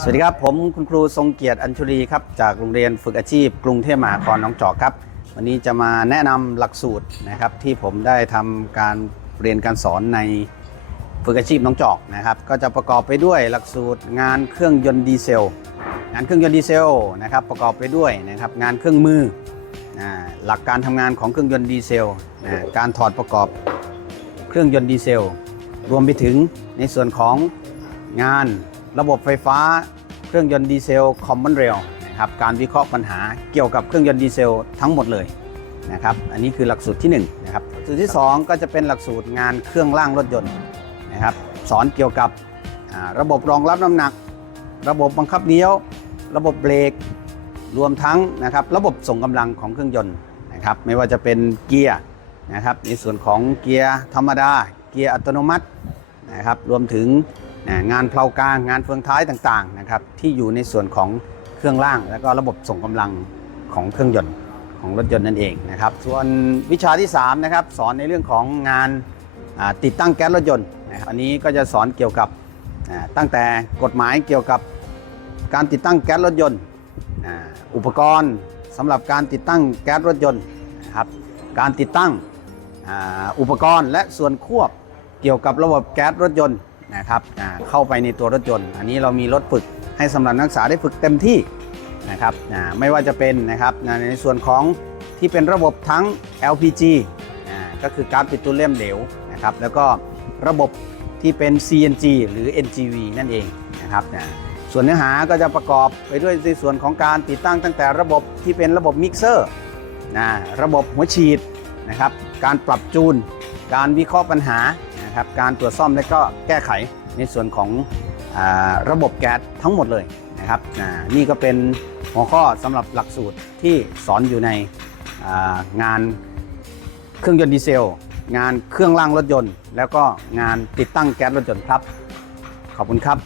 สวัสดีครับ ผมคุณครูทรงเกียรติอัญชุรีครับจากโรงเรียนฝึกอาชีพ กรุงเทพมหานครน้องจอกครับ วันนี้จะมาแนะนำหลักสูตรนะครับที่ผมได้ทำการเรียนการสอนในฝึกอาชีพน้องจอกนะครับ ก็จะประกอบไปด้วยหลักสูตรงานเครื่องยนต์ดีเซล งานเครื่องยนต์ดีเซลนะครับประกอบไปด้วยนะครับงานเครื่องมือหลักการทำงานของเครื่องยนต์ดีเซลการถอดประกอบเครื่องยนต์ดีเซล รวมไปถึงในส่วนของงาน ระบบไฟฟ้าเครื่องยนต์ดีเซลคอมมอนเรลนะครับการวิเคราะห์ปัญหาเกี่ยวกับเครื่องยนต์ดีเซลทั้งหมดเลยนะครับอันนี้คือหลักสูตรที่1นะครับสูตรที่ 2 ก็จะเป็นหลักสูตรงานเครื่องล่างรถยนต์นะครับสอนเกี่ยวกับระบบรองรับน้ำหนัก ระบบบังคับเลี้ยว ระบบเบรกรวมทั้งนะครับระบบส่งกำลังของเครื่องยนต์นะครับไม่ว่าจะเป็นเกียร์นะครับในส่วนของเกียร์ธรรมดา เกียร์อัตโนมัตินะครับรวมถึง งานเพลากลางงานเฟืองท้ายต่างๆนะครับที่อยู่ในส่วนของเครื่องล่าง แล้วก็ระบบส่งกำลังของเครื่องยนต์ของรถยนต์นั่นเองนะครับส่วนวิชาที่3นะครับสอนในเรื่องของงานติดตั้งแก๊สรถยนต์นะครับอันนี้ก็จะสอนเกี่ยวกับตั้งแต่กฎหมายเกี่ยวกับการติดตั้งแก๊สรถยนต์อุปกรณ์สำหรับการติดตั้งแก๊สรถยนต์นะครับการติดตั้งอุปกรณ์และส่วนควบเกี่ยวกับระบบแก๊สรถยนต์ นะครับเข้าไปในตัวรถยนต์ อันนี้เรามีรถฝึกให้สำหรับนักศึกษาได้ฝึกเต็มที่นะครับไม่ว่าจะเป็นนะครับในส่วนของที่เป็นระบบทั้ง LPG ก็คือการปิโตรเลียมเหลวนะครับแล้วก็ระบบที่เป็น CNG หรือ NGV นั่นเองนะครับส่วนเนื้อหาก็จะประกอบไปด้วยในส่วนของการติดตั้งตั้งแต่ระบบที่เป็นระบบมิกเซอร์นะระบบหัวฉีดนะครับการปรับจูน การวิเคราะห์ปัญหา นะครับการตรวจซ่อมและก็แก้ไขในส่วนของอระบบแก๊สทั้งหมดเลยนะครับนี่ก็เป็นหัวข้อสำหรับหลักสูตรที่สอนอยู่ในงานเครื่องยนต์ดีเซล งานเครื่องล่างรถยนต์ แล้วก็งานติดตั้งแก๊สรถยนต์ครับ ขอบคุณครับ